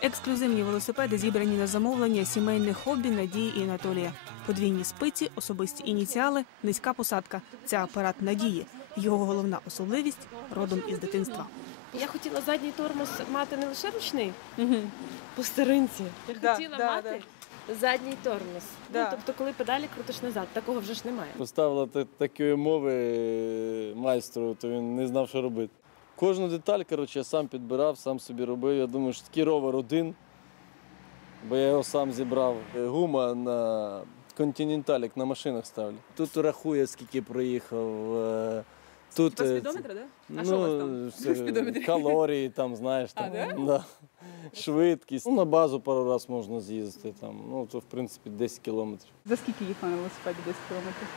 Ексклюзивні велосипеди зібрані на замовлення сімейне хобі Надії і Анатолія. Подвійні спиці, особисті ініціали, низька посадка. Це апарат надії. Його головна особливість родом із дитинства. Я хотіла задній тормоз мати не лише ручний по старинці. я хотіла мати… Задній тормоз. Да. Ну, Тобто, коли педалі крутиш назад, такого вже ж немає. Поставила такі мови майстру, то він не знав, що робити. Кожну деталь корот, я сам підбирав, сам собі робив. Я думаю, що такий ровер один, бо я його сам зібрав. Гума на континенталі, як на машинах ставлю. Тут рахує, скільки проїхав. Тут, Да? А Це ну, там? Спідометр. калорії, там, знаєш. А, там... Швидкість, Ну, на базу пару раз можна з'їздити, Ну, це, в принципі 10 кілометрів. За скільки їх на велосипеді 10 кілометрів?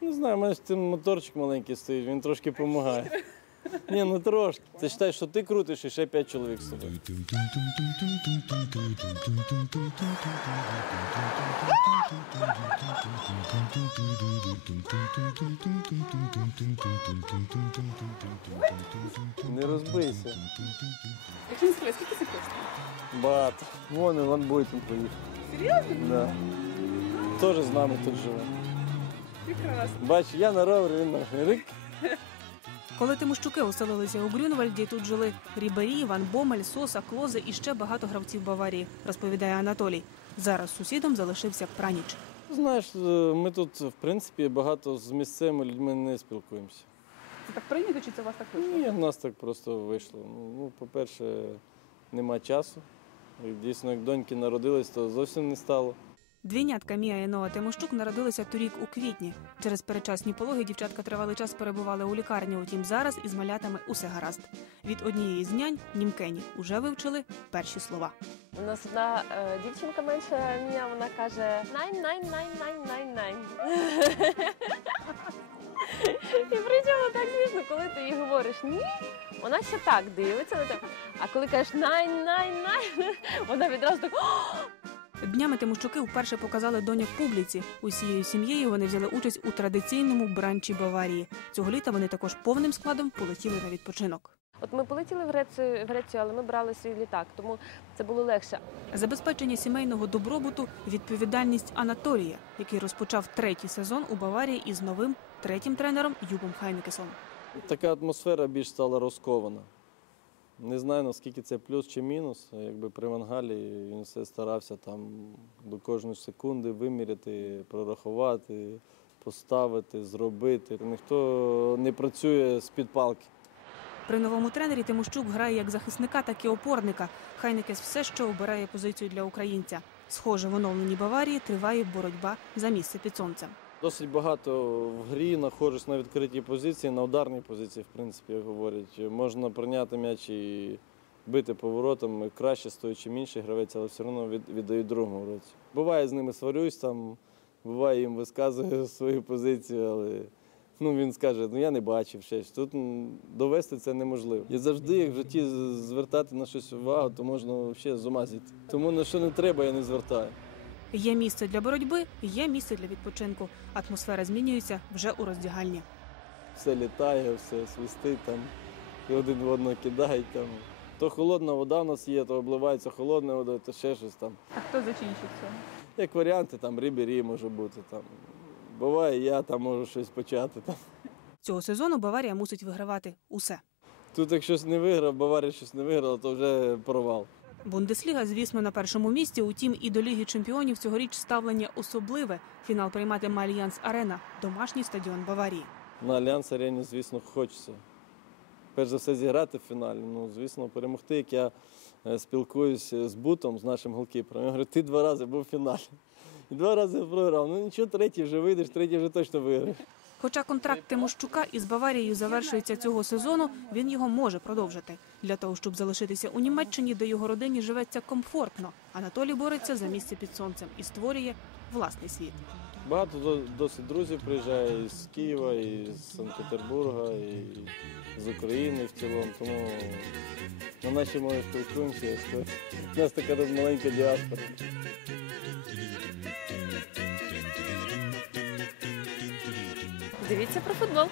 Не знаю, у цей моторчик маленький стоїть, він трошки допомагає. Ні, ну трошки. Ти считаєш, що ти крутиш і ще п'ять чоловік з тобою. Не розбийся. Бат, буде там поїхав. Серйозно? Да. Теж з нами тут живе. Прекрасно. Бач, я на ровері, він на роврина. Коли Тимощуки оселилися у Грюнвальді, тут жили рібарі, Бомель, Соса, Клози і ще багато гравців Баварії, розповідає Анатолій. Зараз сусідом залишився праніч. Знаєш, ми тут, в принципі, багато з місцевими людьми не спілкуємося. Це так прийнято, чи це у вас так прийнято? Ні, вийшло? У нас так просто вийшло. Ну, по-перше, нема часу. І Дійсно, як доньки народились, то зовсім не стало. Двійнятка Мія і Ноа Тимошчук народилися торік у квітні. Через перечасні пологи дівчатка тривалий час перебували у лікарні, утім зараз із малятами усе гаразд. Від однієї з нянь німкені уже вивчили перші слова. У нас одна дівчинка менша мія, вона каже: най-най-най най-най чому так звісно, коли ти їй говориш ні, вона ще так дивиться на тебе. А коли кажеш най-най-най, вона відразу так днями Тимошчуки вперше показали в публіці. Усією сім'єю вони взяли участь у традиційному бранчі Баварії. Цього літа вони також повним складом полетіли на відпочинок. От ми полетіли в Грецію, в Грецію, але ми брали свій літак, тому це було легше. Забезпечення сімейного добробуту, відповідальність Анатолія, який розпочав третій сезон у Баварії із новим, третім тренером Юбом Хайникесом. Така атмосфера більш стала розкована. Не знаю, наскільки це плюс чи мінус. Якби при Вангалі він все старався там до кожної секунди виміряти, прорахувати, поставити, зробити. Ніхто не працює з під палки. При новому тренері Тимощук грає як захисника, так і опорника. Хайнекес все, що обирає позицію для українця. Схоже, в оновленій Баварії триває боротьба за місце під сонцем. Досить багато в грі, знаходжусь на відкритій позиції, на ударній позиції, в принципі, як говорять, можна прийняти м'яч і бити поворотом, краще стоючи, менше інший гравець, але все одно віддають другому уроці. Буває з ними сварююсь, там, буває їм висказую свою позицію, але. Ну він скаже, ну я не бачив щось. Тут довести це неможливо. І завжди, як в житті, звертати на щось увагу, то можна ще зумазити. Тому на що не треба, я не звертаю. Є місце для боротьби, є місце для відпочинку. Атмосфера змінюється вже у роздягальні. Все літає, все свистить там, і один в одного кидають там. То холодна вода у нас є, то обливається холодною водою, то ще щось там. А хто закінчив цьому? Як варіанти, там рібі -ріб може бути там. Буває, я там можу щось почати. Цього сезону Баварія мусить вигравати усе. Тут, якщо щось не виграв, Баварія щось не виграла, то вже провал. Бундесліга, звісно, на першому місці, утім, і до Ліги Чемпіонів цьогоріч ставлення особливе. Фінал прийматиме Альянс-Арена домашній стадіон Баварії. На Альянс-Арені, звісно, хочеться. Перш за все, зіграти в фіналі. Ну, Звісно, перемогти, як я спілкуюся з Бутом, з нашим голкіпером. я говорю, ти два рази, був в фіналі. Два рази програв, ну нічого, третій вже вийдеш, третій вже точно виграєш. Хоча контракт Тимошчука із Баварією завершується цього сезону, він його може продовжити. Для того, щоб залишитися у Німеччині, де його родині живеться комфортно, Анатолій бореться за місце під сонцем і створює власний світ. Багато досить друзів приїжджає з Києва, і з Санкт Петербурга, і з України в цілому. Тому на нашій мові спілкуємося. У нас така маленька діаспора. Дивіться про футбол.